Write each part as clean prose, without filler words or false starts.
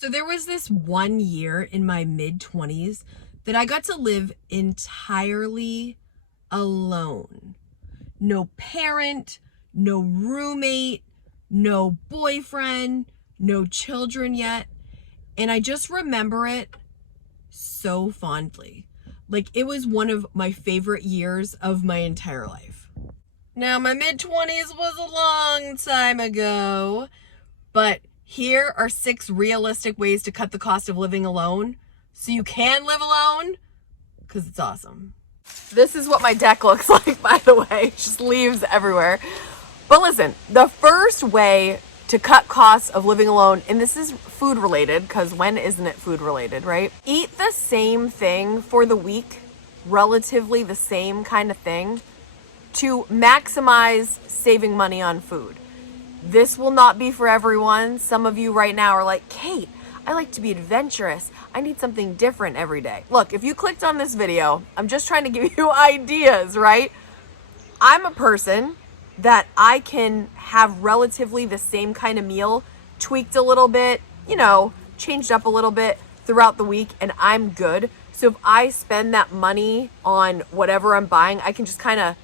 So there was this one year in my mid-20s that I got to live entirely alone. No parent, no roommate, no boyfriend, no children yet. And I just remember it so fondly. Like it was one of my favorite years of my entire life. Now, my mid-20s was a long time ago, but here are 6 realistic ways to cut the cost of living alone so you can live alone, because it's awesome. This is what my deck looks like, by the way. Just leaves everywhere. But listen, the first way to cut costs of living alone, and this is food related, because when isn't it food related, right? Eat the same thing for the week, relatively the same kind of thing, to maximize saving money on food. This will not be for everyone. Some of you right now are like, Kate, I like to be adventurous. I need something different every day. Look, if you clicked on this video, I'm just trying to give you ideas, right? I'm a person that I can have relatively the same kind of meal, tweaked a little bit, changed up a little bit throughout the week, and I'm good. So if I spend that money on whatever I'm buying, I can just kind of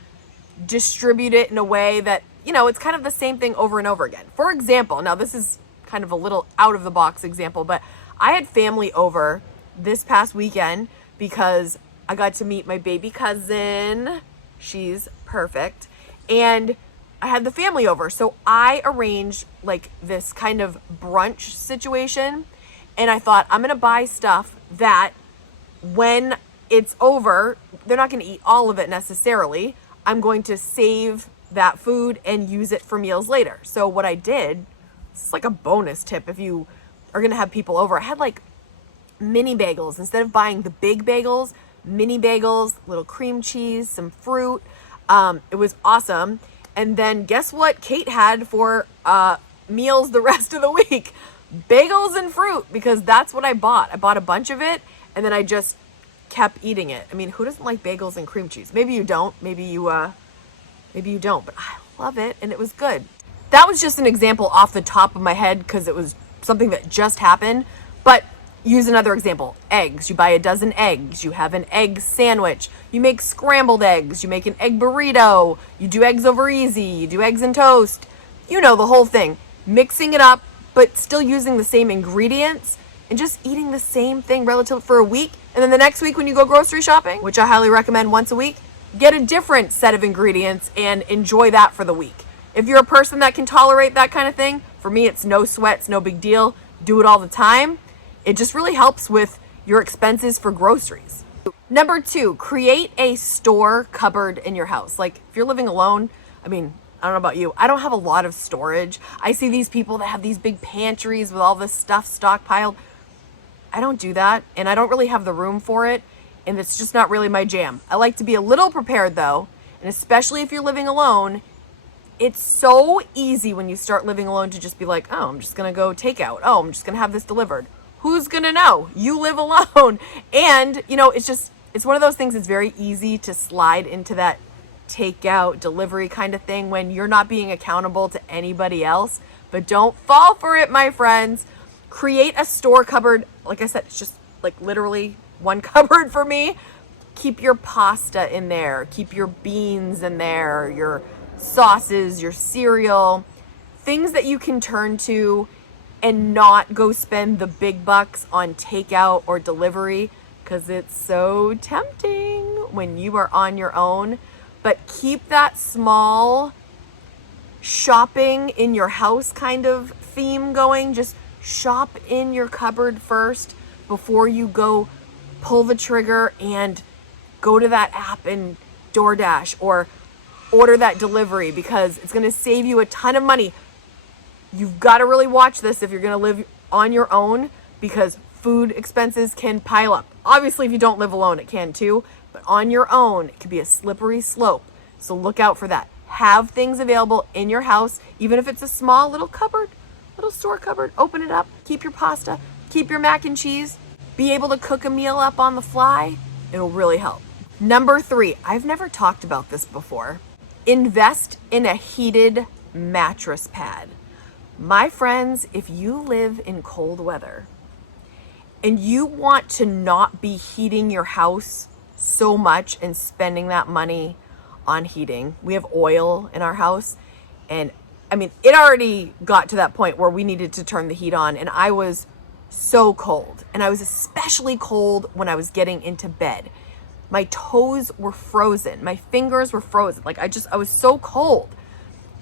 distribute it in a way that it's kind of the same thing over and over again. For example, now this is kind of a little out of the box example, but I had family over this past weekend because I got to meet my baby cousin. She's perfect. And I had the family over. So I arranged like this kind of brunch situation. And I thought I'm going to buy stuff that when it's over, they're not going to eat all of it necessarily. I'm going to save that food and use it for meals later. So what I did, it's like a bonus tip if you are gonna have people over. I had like mini bagels. Instead of buying the big bagels, mini bagels, little cream cheese, some fruit. It was awesome. And then guess what Kate had for meals the rest of the week? Bagels and fruit, because that's what I bought. I bought a bunch of it and then I just kept eating it. I mean, who doesn't like bagels and cream cheese? Maybe you don't. Maybe you don't, but I love it and it was good. That was just an example off the top of my head because it was something that just happened. But use another example. Eggs. You buy a dozen eggs. You have an egg sandwich. You make scrambled eggs. You make an egg burrito. You do eggs over easy. You do eggs and toast. The whole thing. Mixing it up, but still using the same ingredients and just eating the same thing relative for a week. And then the next week when you go grocery shopping, which I highly recommend once a week, get a different set of ingredients and enjoy that for the week. If you're a person that can tolerate that kind of thing, for me, it's no sweat, it's no big deal. Do it all the time. It just really helps with your expenses for groceries. Number 2, create a store cupboard in your house. Like if you're living alone, I don't know about you, I don't have a lot of storage. I see these people that have these big pantries with all this stuff stockpiled. I don't do that, and I don't really have the room for it. And it's just not really my jam. I like to be a little prepared though, and especially if you're living alone, it's so easy when you start living alone to just be like, oh, I'm just gonna go take out. Oh, I'm just gonna have this delivered. Who's gonna know? You live alone. And it's one of those things that's very easy to slide into that takeout delivery kind of thing when you're not being accountable to anybody else. But don't fall for it, my friends. Create a store cupboard. Like I said, it's just like literally one cupboard for me. Keep your pasta in there. Keep your beans in there, your sauces, your cereal, things that you can turn to and not go spend the big bucks on takeout or delivery, because it's so tempting when you are on your own. But keep that small shopping in your house kind of theme going. Just shop in your cupboard first before you go pull the trigger and go to that app and DoorDash or order that delivery, because it's going to save you a ton of money. You've got to really watch this if you're going to live on your own, because food expenses can pile up. Obviously, if you don't live alone, it can too, but on your own, it could be a slippery slope. So look out for that. Have things available in your house, even if it's a small little cupboard, little store cupboard. Open it up, keep your pasta, keep your mac and cheese, be able to cook a meal up on the fly. It'll really help. Number 3, I've never talked about this before. Invest in a heated mattress pad. My friends, if you live in cold weather, and you want to not be heating your house so much and spending that money on heating. We have oil in our house, and I mean, it already got to that point where we needed to turn the heat on, and I was so cold. And I was especially cold when I was getting into bed. My toes were frozen. My fingers were frozen. Like I was so cold.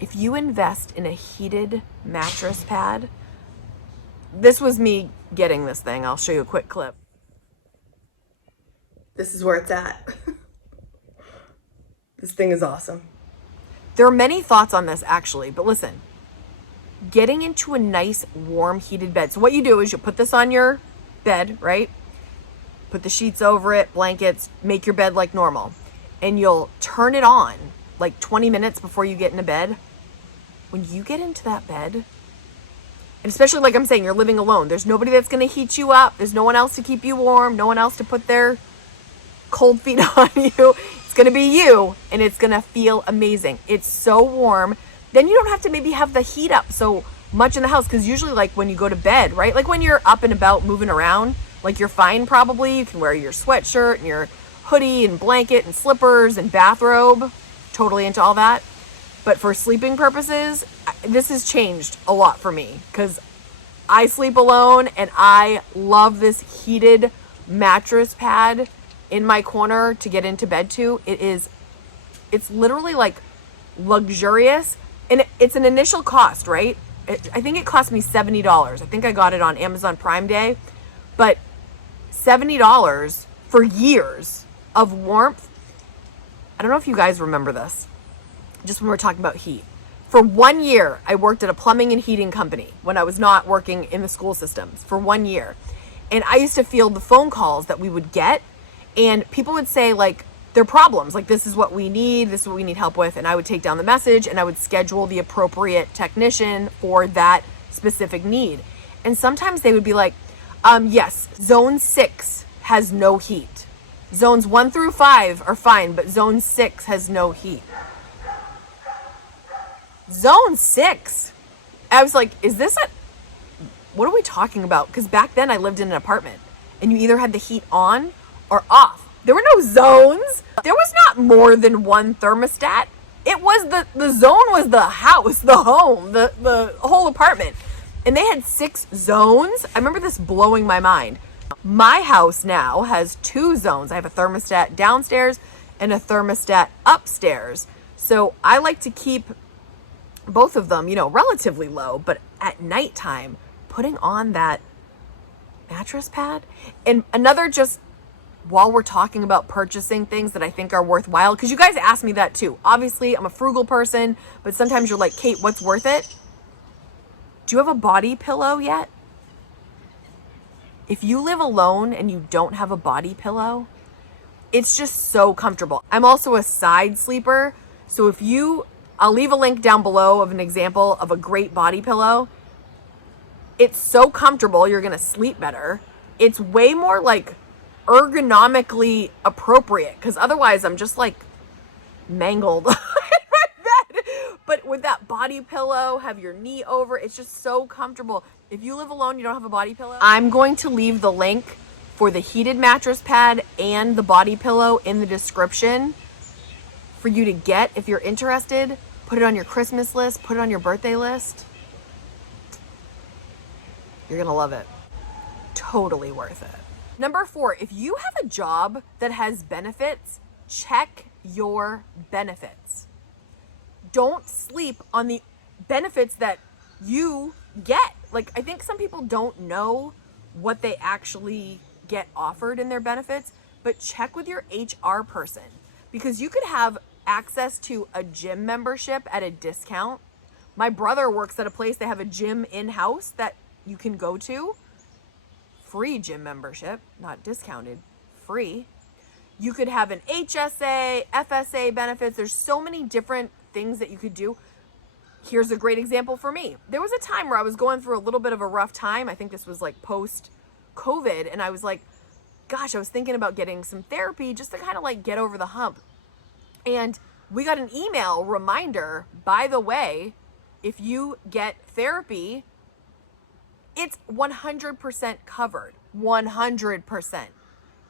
If you invest in a heated mattress pad, this was me getting this thing. I'll show you a quick clip. This is where it's at. This thing is awesome. There are many thoughts on this actually, but listen, getting into a nice warm heated bed. So what you do is you put this on your bed, right? Put the sheets over it, blankets, make your bed like normal. And you'll turn it on like 20 minutes before you get into bed. When you get into that bed, and especially like I'm saying, you're living alone. There's nobody that's going to heat you up. There's no one else to keep you warm. No one else to put their cold feet on you. It's going to be you, and it's going to feel amazing. It's so warm. Then you don't have to maybe have the heat up so much in the house, because usually like when you go to bed, right? Like when you're up and about moving around, like you're fine probably. You can wear your sweatshirt and your hoodie and blanket and slippers and bathrobe. Totally into all that. But for sleeping purposes, this has changed a lot for me because I sleep alone and I love this heated mattress pad in my corner to get into bed to. It's literally like luxurious, and it's an initial cost, right? I think it cost me $70. I think I got it on Amazon Prime Day, but $70 for years of warmth. I don't know if you guys remember this, just when we're talking about heat. For 1 year, I worked at a plumbing and heating company when I was not working in the school systems for 1 year. And I used to field the phone calls that we would get, and people would say like their problems, like this is what we need, this is what we need help with. And I would take down the message and I would schedule the appropriate technician for that specific need. And sometimes they would be like, yes, zone 6 has no heat. Zones 1 through 5 are fine, but zone 6 has no heat. Zone 6. I was like, what are we talking about? Because back then I lived in an apartment and you either had the heat on or off. There were no zones. There was not more than one thermostat. It was the zone was the house, the home, the whole apartment. And they had 6 zones. I remember this blowing my mind. My house now has 2 zones. I have a thermostat downstairs and a thermostat upstairs. So I like to keep both of them, relatively low, but at nighttime, putting on that mattress pad. And another, just while we're talking about purchasing things that I think are worthwhile, because you guys ask me that too. Obviously, I'm a frugal person, but sometimes you're like, Kate, what's worth it? Do you have a body pillow yet? If you live alone and you don't have a body pillow, it's just so comfortable. I'm also a side sleeper, so I'll leave a link down below of an example of a great body pillow. It's so comfortable, you're gonna sleep better. It's way more like ergonomically appropriate, because otherwise I'm just like mangled in my bed. But with that body pillow, have your knee over, it's just so comfortable. If you live alone, you don't have a body pillow, I'm going to leave the link for the heated mattress pad and the body pillow in the description for you to get if you're interested. Put it on your Christmas list, put it on your birthday list. You're gonna love it. Totally worth it. Number 4, if you have a job that has benefits, check your benefits. Don't sleep on the benefits that you get. Like, I think some people don't know what they actually get offered in their benefits, but check with your HR person, because you could have access to a gym membership at a discount. My brother works at a place, they have a gym in-house that you can go to. Free gym membership, not discounted, free. You could have an HSA, FSA benefits. There's so many different things that you could do. Here's a great example for me. There was a time where I was going through a little bit of a rough time. I think this was like post-COVID, and I was like, gosh, I was thinking about getting some therapy just to kind of like get over the hump. And we got an email reminder, by the way, if you get therapy, It's 100% covered, 100%.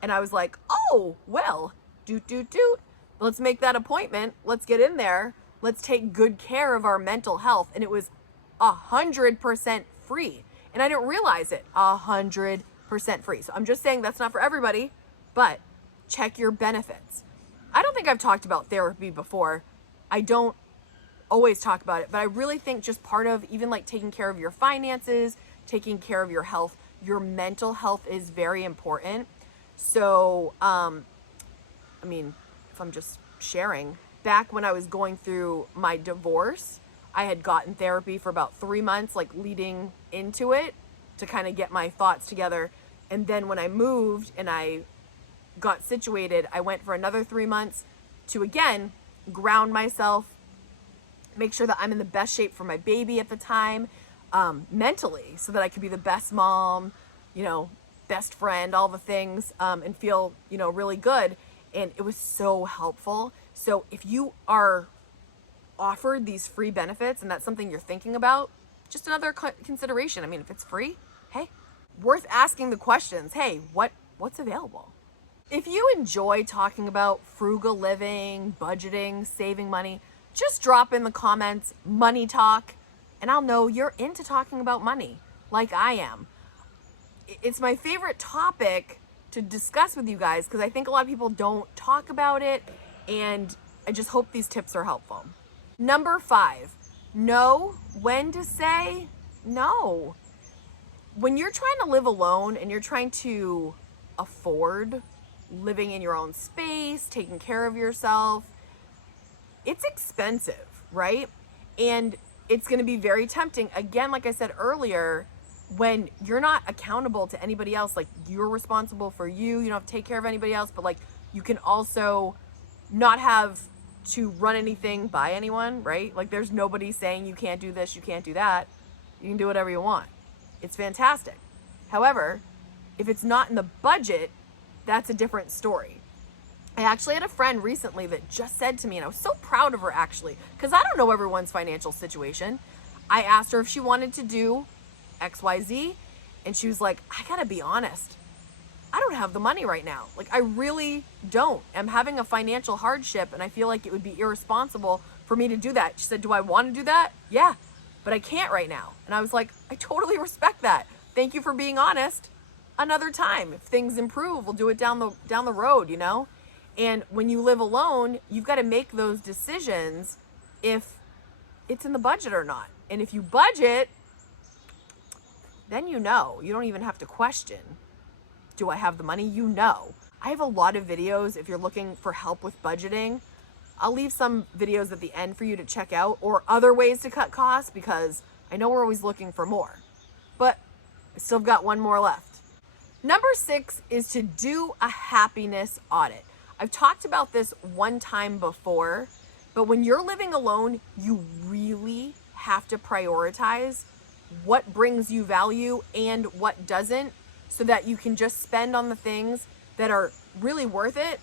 And I was like, oh, well, doot, doot, doot. Let's make that appointment. Let's get in there. Let's take good care of our mental health. And it was 100% free. And I didn't realize it, 100% free. So I'm just saying that's not for everybody, but check your benefits. I don't think I've talked about therapy before. I don't always talk about it, but I really think just part of even like taking care of your finances, taking care of your health, your mental health is very important. So, I mean, if I'm just sharing, back when I was going through my divorce, I had gotten therapy for about 3 months, like leading into it to kind of get my thoughts together. And then when I moved and I got situated, I went for another 3 months to again ground myself, make sure that I'm in the best shape for my baby at the time, mentally, so that I could be the best mom, you know, best friend, all the things, and feel, you know, really good. And it was so helpful. So if you are offered these free benefits and that's something you're thinking about, just another consideration. I mean, if it's free, hey, worth asking the questions. Hey, what's available? If you enjoy talking about frugal living, budgeting, saving money, just drop in the comments money talk, and I'll know you're into talking about money like I am. It's my favorite topic to discuss with you guys because I think a lot of people don't talk about it, and I just hope these tips are helpful. Number 5, know when to say no. When you're trying to live alone and you're trying to afford living in your own space, taking care of yourself, it's expensive, right? And it's going to be very tempting. Again, like I said earlier, when you're not accountable to anybody else, like you're responsible for you don't have to take care of anybody else, but like you can also not have to run anything by anyone, right? Like there's nobody saying you can't do this, you can't do that. You can do whatever you want. It's fantastic. However, if it's not in the budget, that's a different story. I actually had a friend recently that just said to me, and I was so proud of her actually, because I don't know everyone's financial situation. I asked her if she wanted to do XYZ, and she was like, I gotta be honest, I don't have the money right now. Like, I really don't. I'm having a financial hardship, and I feel like it would be irresponsible for me to do that. She said, do I want to do that? Yeah, but I can't right now. And I was like, I totally respect that. Thank you for being honest. Another time, if things improve, we'll do it down the road, you know? And when you live alone, you've got to make those decisions if it's in the budget or not. And if you budget, then you know. You don't even have to question, do I have the money? You know. I have a lot of videos if you're looking for help with budgeting. I'll leave some videos at the end for you to check out, or other ways to cut costs, because I know we're always looking for more. But I still got one more left. Number 6 is to do a happiness audit. I've talked about this one time before, but when you're living alone, you really have to prioritize what brings you value and what doesn't, so that you can just spend on the things that are really worth it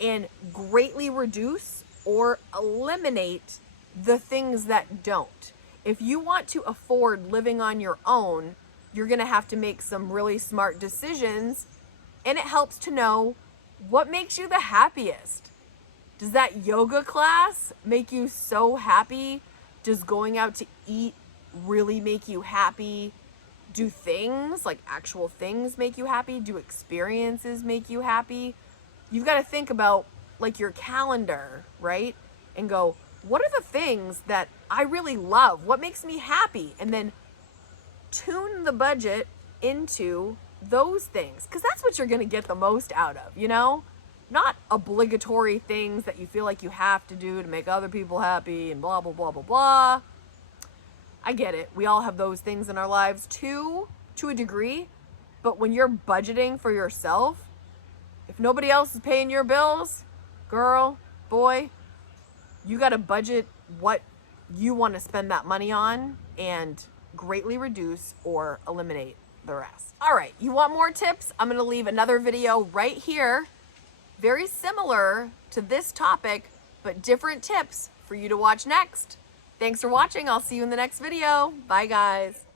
and greatly reduce or eliminate the things that don't. If you want to afford living on your own, you're going to have to make some really smart decisions, and it helps to know what makes you the happiest. Does that yoga class make you so happy? Does going out to eat really make you happy? Do things, like actual things, make you happy? Do experiences make you happy? You've got to think about like your calendar, right? And go, what are the things that I really love? What makes me happy? And then tune the budget into those things, because that's what you're going to get the most out of, you know? Not obligatory things that you feel like you have to do to make other people happy and blah, blah, blah, blah, blah. I get it. We all have those things in our lives too, to a degree. But when you're budgeting for yourself, if nobody else is paying your bills, girl, boy, you got to budget what you want to spend that money on and greatly reduce or eliminate the rest. All right, you want more tips? I'm going to leave another video right here, very similar to this topic, but different tips for you to watch next. Thanks for watching. I'll see you in the next video. Bye, guys.